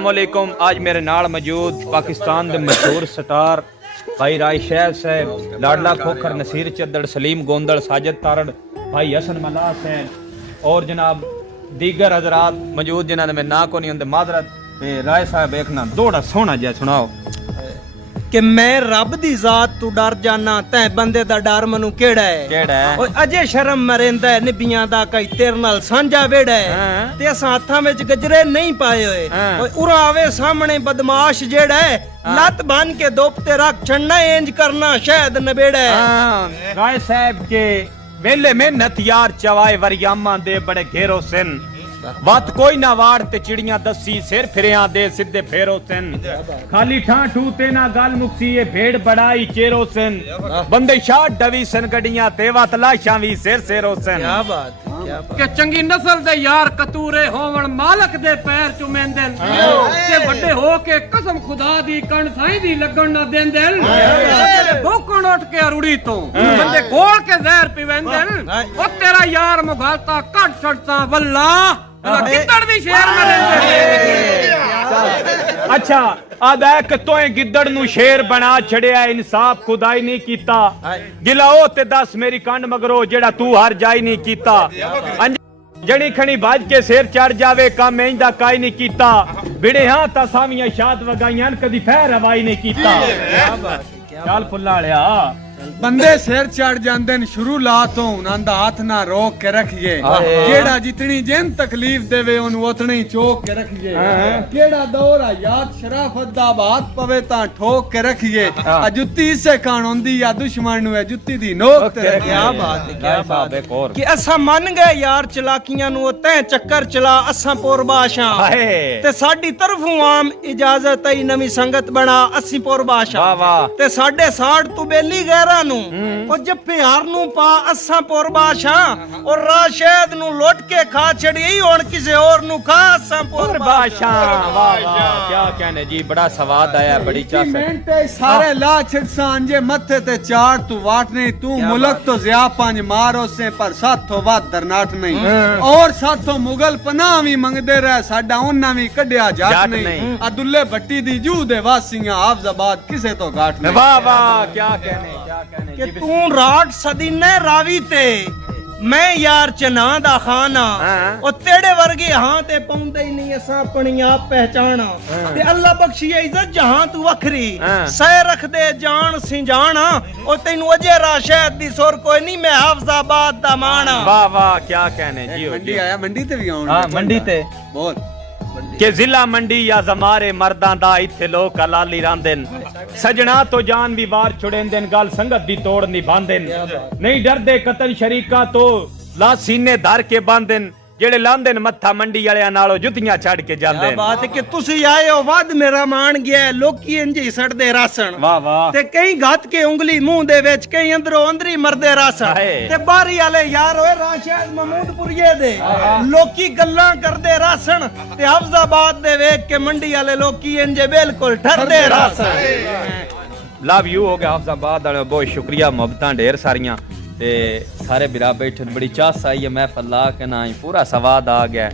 अस्सलामुअलैकुम। आज मेरे नाल मौजूद पाकिस्तान के मशहूर स्टार भाई राय शैब साहब, लाडला खोखर, नसीर चद्दड़, सलीम गोंदड़, साजिद तारड़, भाई हसन मलास हैं और जनाब दीगर हजरात मौजूद जिन्होंने मैं ना को नहीं होंगे माजरत। राय साहब देखना दौड़ा सोहना जहा सुनाओ कि मैं रब दी जात तू डर जाना तै बंदे दा डर मनु केड़ा है केड़ा है ओए अजे शर्म मरेंदा है निबियां दा कई तेरे नाल सांझा वेड़ा है ते असां हत्थां विच गजरे नहीं पाए होए ओए उरा आवे सामने बदमाश जेड़ा है लत बन के दोपते रख छड़ना इंज करना शायद नबेड़ा है। राय साहब के वेले मेहनत यार चवाए वरियामा दे बड़े घेरो सिन वत कोई ना वाड़ ते चिड़ियां दसी सिर फिरियां दे सिद्धे फेरो सिन खाली ठा ठू ते ना गल मुक्सी ये भेड़ बड़ाई चेरो सिन बंदे शाट डवी सन गड्डियां ते वत लाशां वी सिर सेरो सिन। क्या बात है, क्या बात के चंगी नस्ल दे यार कतूरे होवण मालक दे पैर चुमेंदन ते वड्डे हो के कसम खुदा दी कण साईं दी लगन ना देंदन भूखण उठ के अरुड़ी तो बंदे गोल के जहर पीवेंदन ओ तेरा यार मुगालता कट छड़ता वल्ला कितड़ भी शेर मरेंदे। अच्छा आदा कि तोए गिद्दड़ नु शेर बना छड़िया इंसाफ खुदाई नहीं कीता गिला ओ ते दस मेरी कंड मगरो जेड़ा तू हर जाई नहीं कीता जड़ी खणी भाज के शेर चढ़ जावे काम इंदा काई नहीं कीता बिड़े हां ता सामियां शाद वगाइयां कदी फैर हवाई नहीं कीता। क्या बात है, चल फुल्लालिया बंदे सिर चढ़ जांदे शुरू ला तो उन्हां दा हाथ ना रोक के रखिए जेड़ा जितनी जिन तकलीफ देवे ओनु उतनी चोक के रखिए केड़ा दौर आ याद शराफत दा बात पवे ता ठोक के रखिए आ जुत्ती से कान होंदी या दुश्मन नु जुत्ती दी नोक ते रखिए। क्या बात है, क्या बात है कि असां मन गए यार चलाकियां नु तै चक्कर चला असां पोरबाशां ते साडी तरफों आम इजाजत आई नवी संगत बना अस्सी पोरबाशां ते साडे साड़ तू बेली गैर ਉਹ ਜੱਫੇ ਹਾਰ ਨੂੰ ਪਾ ਅਸਾਂ ਪੁਰਬਾਸ਼ਾ ਔਰ ਰਾਸ਼ਦ ਨੂੰ ਲੁੱਟ ਕੇ ਖਾ ਛੜੀ ਹੁਣ ਕਿਸੇ ਹੋਰ ਨੂੰ ਖਾ ਅਸਾਂ ਪੁਰਬਾਸ਼ਾ। ਵਾਹ ਵਾਹ ਕੀ कहने जी बड़ा स्वाद आया बड़ी चास मिनटे सारे ला छिड़सां जे मथे ते चार तू वाट नहीं तू मुल्क तो जिया पंज मारो से पर साथों वाद दरनाट नहीं और साथों मुगल पनाह भी मंगदे रहे साडा उन्ना भी कढिया जाट नहीं अदुल्ले भट्टी दी जू दे वासियां हाफजाबाद किसे तो घाट नहीं। वाह वाह क्या कहने कि तू राट सदीने रावी ते मैं यार चना दा खाना ओ तेरे वर्गे हां ते पौंदे ही नहीं असा अपनी आप पहचाना ते अल्लाह बख्शी इज्जत जहां तू वखरी सह रख दे जान सी जाना ओ तैनू अजे राशद दी सुर कोई नहीं मैं हाफजाबाद दा माना। वाह वाह क्या कहने जी मंडी आया मंडी ते भी आउण हां मंडी ते बहुत के जिला मंडी या जमारे मर्दां दा इत्थे लोक हलाली रांदेन सजना तो जान भी वार छुड़ेंदेन गल संगत दी तोड़ निभांदेन नहीं डरदे कतल शरीका तो ला सीने धर के बांदेन जेड़े लांदेन मत्था मंडी वालियां नालों जुतियां छड़ के जांदे। क्या बात है कि तुसी आए हो वद मेरा मान गया लोकी इंज ही सड़दे रासन वाह वाह ते कई घात के उंगली मुंह दे विच कई अंदरों अंदरी मरदे रासन ते बारी वाले यार होए राशिद महमूदपुरिये दे लोकी गल्लां करदे रासन ते हाफजाबाद दे वेख के मंडी वाले लोकी इंज बिल्कुल ठरदे रासन। लव यू हो गया हाफजाबाद वाले बहुत शुक्रिया मोहब्बतां ढेर सारियां ते सारे बिरा बैठे बड़ी चास आई है महफल ला के ना पूरा स्वाद आ गया।